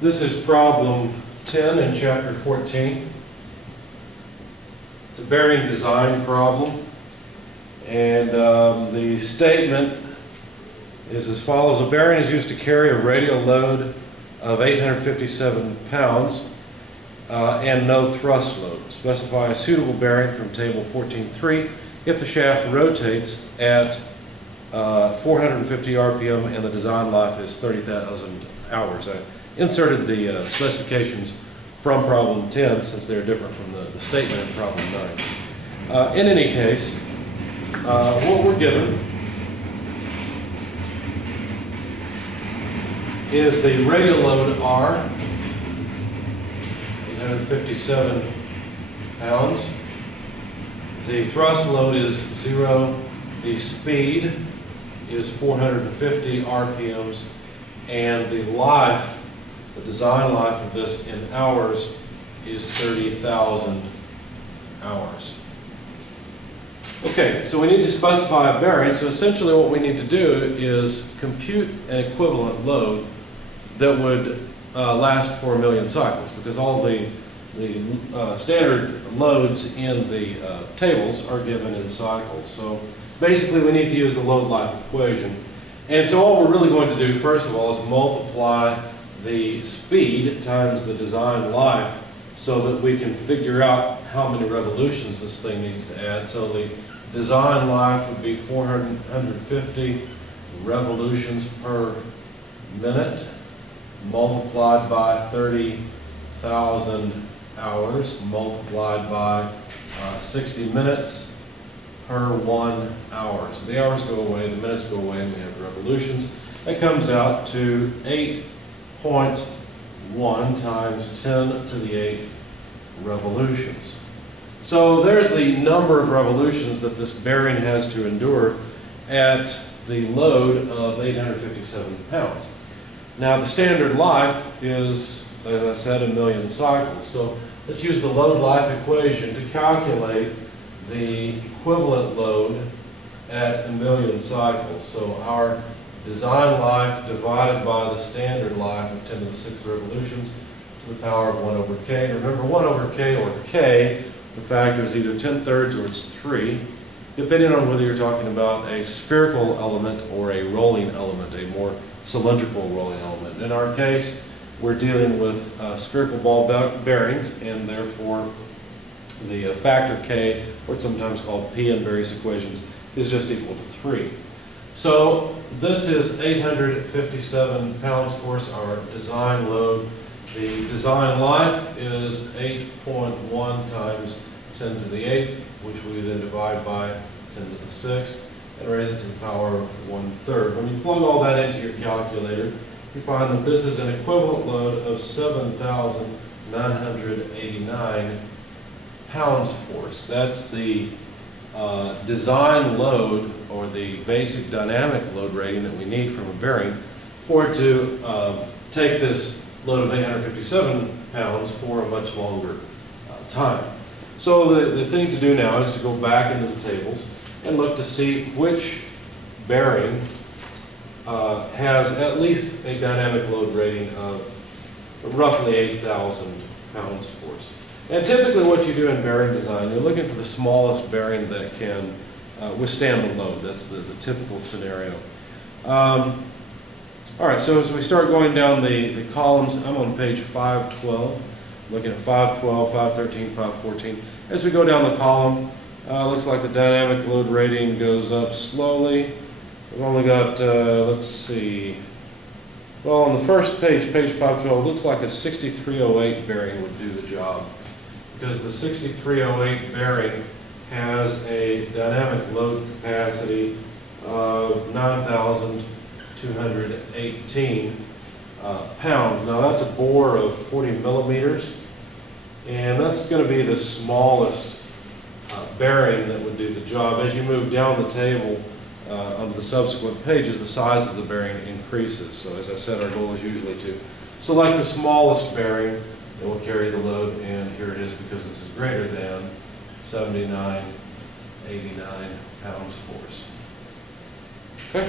This is problem 10 in chapter 14. It's a bearing design problem, and the statement is as follows. A bearing is used to carry a radial load of 857 pounds and no thrust load. Specify a suitable bearing from table 14.3 if the shaft rotates at 450 RPM and the design life is 30,000 hours. I inserted the specifications from problem 10 since they're different from the statement in problem 9. In any case, what we're given is the radial load R, 857 pounds. The thrust load is 0. The speed is 450 RPMs, and the life, the design life of this in hours, is 30,000 hours. Okay, so we need to specify a bearing. So essentially what we need to do is compute an equivalent load that would last for 1,000,000 cycles, because all the standard loads in the tables are given in cycles. So basically we need to use the load life equation. And so what we're really going to do first of all is multiply the speed times the design life so that we can figure out how many revolutions this thing needs to add. So the design life would be 450 revolutions per minute multiplied by 30,000 hours multiplied by 60 minutes per 1 hour. So the hours go away, the minutes go away, and we have revolutions. That comes out to 8.1 times 10 to the 8th revolutions. So there's the number of revolutions that this bearing has to endure at the load of 857 pounds. Now the standard life is, as I said, 1,000,000 cycles. So let's use the load life equation to calculate the equivalent load at 1,000,000 cycles. So our design life divided by the standard life of 10 to the 6th revolutions to the power of 1 over k. And remember, 1 over k or k, the factor is either 10/3 or it's 3, depending on whether you're talking about a spherical element or a rolling element, a more cylindrical rolling element. In our case, we're dealing with spherical ball bearings, and therefore the factor k, or it's sometimes called p in various equations, is just equal to 3. So this is 857 pounds for us, our design load. The design life is 8.1 times 10 to the 8th, which we then divide by 10 to the 6th, and raise it to the power of 1/3. When you plug all that into your calculator, you find that this is an equivalent load of 7,989 pounds force. That's the design load, or the basic dynamic load rating that we need from a bearing for it to take this load of 857 pounds for a much longer time. So the thing to do now is to go back into the tables and look to see which bearing has at least a dynamic load rating of roughly 8,000 pounds force. And typically what you do in bearing design, you're looking for the smallest bearing that can withstand the load. That's the typical scenario. All right, so as we start going down the columns, I'm on page 512, looking at 512, 513, 514. As we go down the column, looks like the dynamic load rating goes up slowly. We've only got, let's see, well, on the first page, page 512, it looks like a 6308 bearing would do the job, because the 6308 bearing has a dynamic load capacity of 9,218 pounds. Now that's a bore of 40 millimeters, and that's going to be the smallest bearing that would do the job. As you move down the table on the subsequent pages, the size of the bearing increases. So as I said, our goal is usually to select the smallest bearing that will carry the load, and here it is because this is greater than 7989 pounds force. Okay.